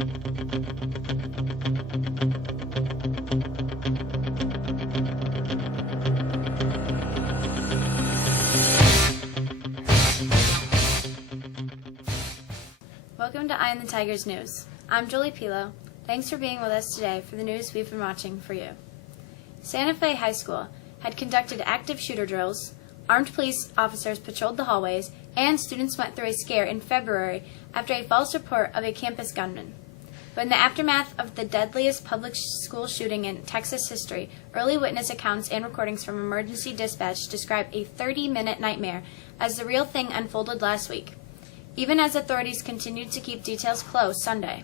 Welcome to Eye on the Tigers News. I'm Julie Pilo. Thanks for being with us today for the news we've been watching for you. Santa Fe High School had conducted active shooter drills, armed police officers patrolled the hallways, and students went through a scare in February after a false report of a campus gunman. But in the aftermath of the deadliest public school shooting in Texas history, early witness accounts and recordings from emergency dispatch describe a 30-minute nightmare as the real thing unfolded last week, even as authorities continued to keep details close Sunday.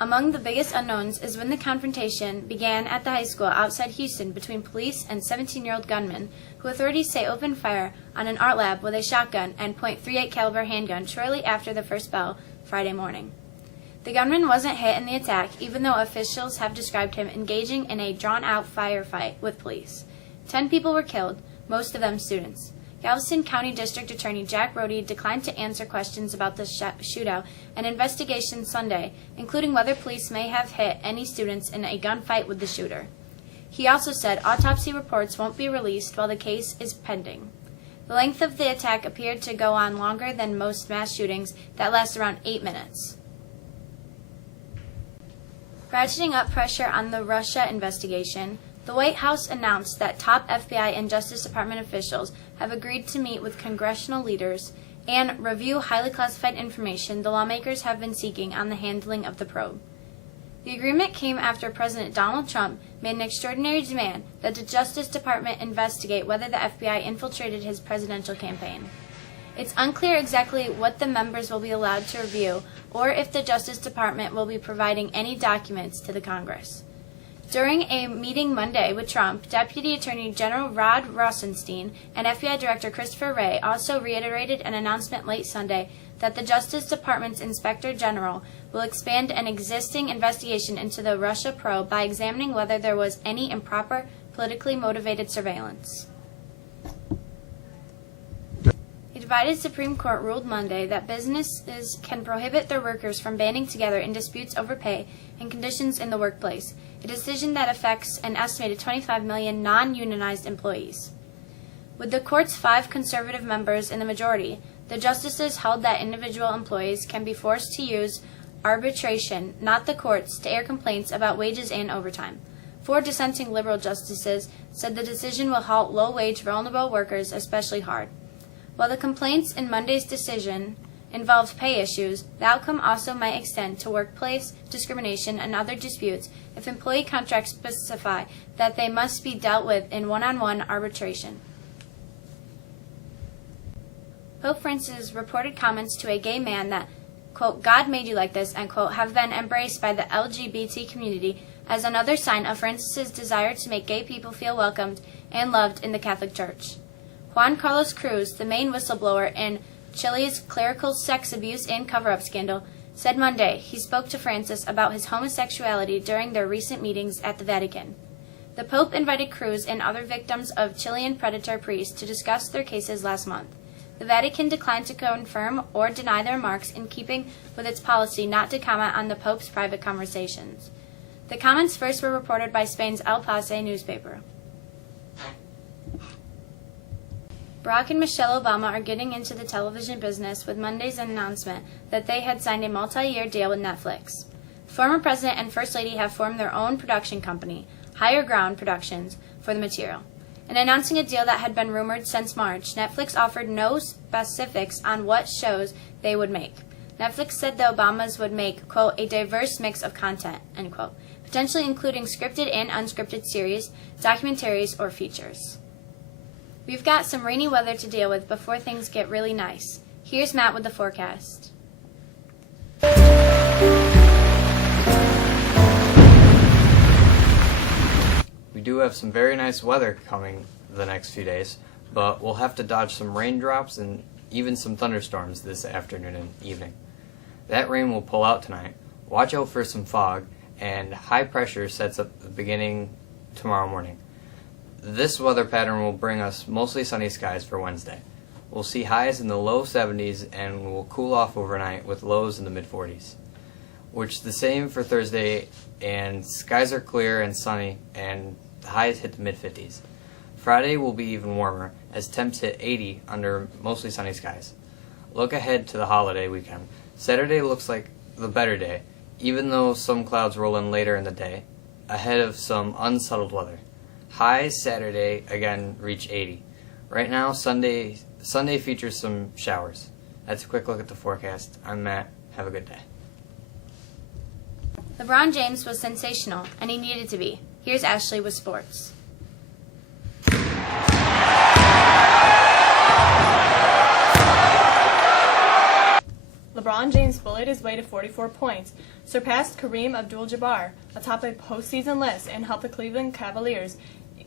Among the biggest unknowns is when the confrontation began at the high school outside Houston between police and 17-year-old gunmen, who authorities say opened fire on an art lab with a shotgun and .38 caliber handgun shortly after the first bell Friday morning. The gunman wasn't hit in the attack, even though officials have described him engaging in a drawn-out firefight with police. 10 people were killed, most of them students. Galveston County District Attorney Jack Rohde declined to answer questions about the shootout and investigation Sunday, including whether police may have hit any students in a gunfight with the shooter. He also said autopsy reports won't be released while the case is pending. The length of the attack appeared to go on longer than most mass shootings that last around 8 minutes. Ratcheting up pressure on the Russia investigation, the White House announced that top FBI and Justice Department officials have agreed to meet with congressional leaders and review highly classified information the lawmakers have been seeking on the handling of the probe. The agreement came after President Donald Trump made an extraordinary demand that the Justice Department investigate whether the FBI infiltrated his presidential campaign. It's unclear exactly what the members will be allowed to review or if the Justice Department will be providing any documents to the Congress. During a meeting Monday with Trump, Deputy Attorney General Rod Rosenstein and FBI Director Christopher Wray also reiterated an announcement late Sunday that the Justice Department's Inspector General will expand an existing investigation into the Russia probe by examining whether there was any improper, politically motivated surveillance. A divided Supreme Court ruled Monday that businesses can prohibit their workers from banding together in disputes over pay and conditions in the workplace, a decision that affects an estimated 25 million non-unionized employees. With the court's 5 conservative members in the majority, the justices held that individual employees can be forced to use arbitration, not the courts, to air complaints about wages and overtime. 4 dissenting liberal justices said the decision will halt low-wage, vulnerable workers especially hard. While the complaints in Monday's decision involved pay issues, the outcome also might extend to workplace discrimination and other disputes if employee contracts specify that they must be dealt with in one-on-one arbitration. Pope Francis' reported comments to a gay man that, quote, God made you like this, end quote, have been embraced by the LGBT community as another sign of Francis' desire to make gay people feel welcomed and loved in the Catholic Church. Juan Carlos Cruz, the main whistleblower in Chile's clerical sex abuse and cover-up scandal, said Monday he spoke to Francis about his homosexuality during their recent meetings at the Vatican. The Pope invited Cruz and other victims of Chilean predator priests to discuss their cases last month. The Vatican declined to confirm or deny the remarks in keeping with its policy not to comment on the Pope's private conversations. The comments first were reported by Spain's El País newspaper. Barack and Michelle Obama are getting into the television business with Monday's announcement that they had signed a multi-year deal with Netflix. Former President and First Lady have formed their own production company, Higher Ground Productions, for the material. In announcing a deal that had been rumored since March, Netflix offered no specifics on what shows they would make. Netflix said the Obamas would make, quote, a diverse mix of content, end quote, potentially including scripted and unscripted series, documentaries, or features. We've got some rainy weather to deal with before things get really nice. Here's Matt with the forecast. We do have some very nice weather coming the next few days, but we'll have to dodge some raindrops and even some thunderstorms this afternoon and evening. That rain will pull out tonight. Watch out for some fog, and high pressure sets up beginning tomorrow morning. This weather pattern will bring us mostly sunny skies for Wednesday. We'll see highs in the low 70s and will cool off overnight with lows in the mid 40s. which the same for Thursday, and skies are clear and sunny, and the highs hit the mid-50s. Friday will be even warmer, as temps hit 80 under mostly sunny skies. Look ahead to the holiday weekend. Saturday looks like the better day, even though some clouds roll in later in the day, ahead of some unsettled weather. Highs Saturday again reach 80. Right now, Sunday features some showers. That's a quick look at the forecast. I'm Matt. Have a good day. LeBron James was sensational, and he needed to be. Here's Ashley with sports. LeBron James bullied his way to 44 points, surpassed Kareem Abdul-Jabbar atop a postseason list, and helped the Cleveland Cavaliers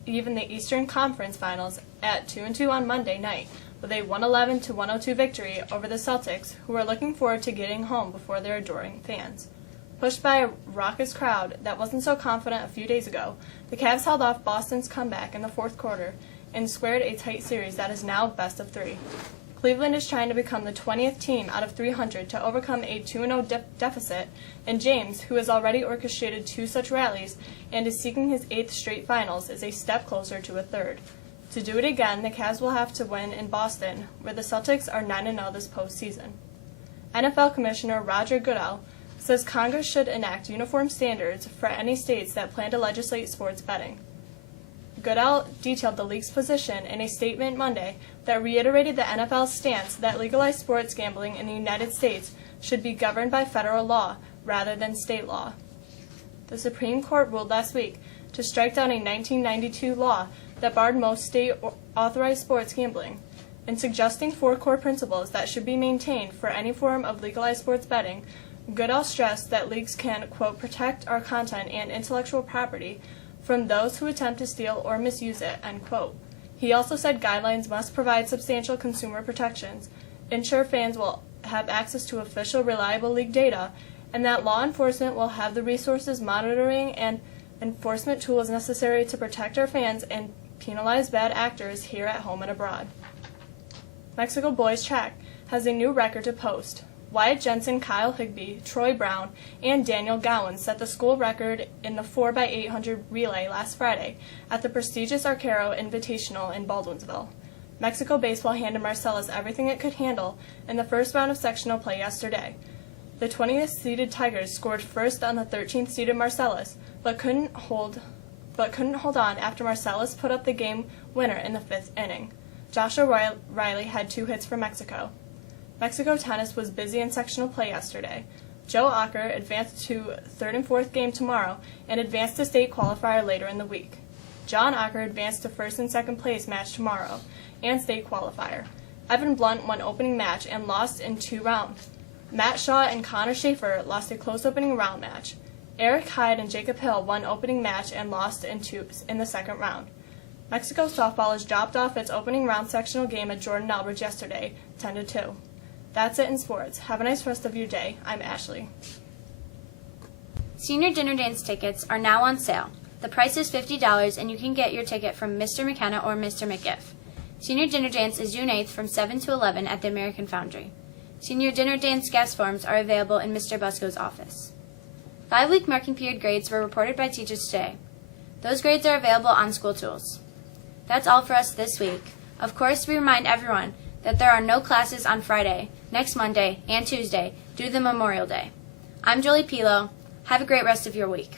even the Eastern Conference Finals at 2-2 on Monday night with a 111-102 victory over the Celtics, who are looking forward to getting home before their adoring fans. Pushed by a raucous crowd that wasn't so confident a few days ago, the Cavs held off Boston's comeback in the fourth quarter and squared a tight series that is now best of three. Cleveland is trying to become the 20th team out of 300 to overcome a 2-0 deficit, and James, who has already orchestrated 2 such rallies and is seeking his 8th straight finals, is a step closer to a third. To do it again, the Cavs will have to win in Boston, where the Celtics are 9-0 this postseason. NFL Commissioner Roger Goodell says Congress should enact uniform standards for any states that plan to legislate sports betting. Goodell detailed the league's position in a statement Monday that reiterated the NFL's stance that legalized sports gambling in the United States should be governed by federal law rather than state law. The Supreme Court ruled last week to strike down a 1992 law that barred most state-authorized sports gambling. In suggesting 4 core principles that should be maintained for any form of legalized sports betting, Goodell stressed that leagues can, quote, protect our content and intellectual property from those who attempt to steal or misuse it, end quote. He also said guidelines must provide substantial consumer protections, ensure fans will have access to official, reliable league data, and that law enforcement will have the resources, monitoring, and enforcement tools necessary to protect our fans and penalize bad actors here at home and abroad. Mexico boys track has a new record to post. Wyatt Jensen, Kyle Higbee, Troy Brown, and Daniel Gowan set the school record in the 4x800 relay last Friday at the prestigious Arcaro Invitational in Baldwinsville. Mexico baseball handed Marcellus everything it could handle in the first round of sectional play yesterday. The 20th-seeded Tigers scored first on the 13th-seeded Marcellus, but couldn't hold on after Marcellus put up the game winner in the 5th inning. Joshua Riley had 2 hits for Mexico. Mexico tennis was busy in sectional play yesterday. Joe Ocker advanced to 3rd and 4th game tomorrow and advanced to state qualifier later in the week. John Ocker advanced to 1st and 2nd place match tomorrow and state qualifier. Evan Blunt won opening match and lost in 2 rounds. Matt Shaw and Connor Schaefer lost a close opening round match. Eric Hyde and Jacob Hill won opening match and lost in the 2nd round. Mexico softball has dropped off its opening round sectional game at Jordan Elbridge yesterday, 10-2. That's it in sports. Have a nice rest of your day. I'm Ashley. Senior dinner dance tickets are now on sale. The price is $50, and you can get your ticket from Mr. McKenna or Mr. McGiff. Senior dinner dance is June 8th from 7 to 11 at the American Foundry. Senior dinner dance guest forms are available in Mr. Busco's office. 5-week marking period grades were reported by teachers today. Those grades are available on School Tools. That's all for us this week. Of course, we remind everyone that there are no classes on Friday, next Monday, and Tuesday due to the Memorial Day. I'm Jolie Pilo. Have a great rest of your week.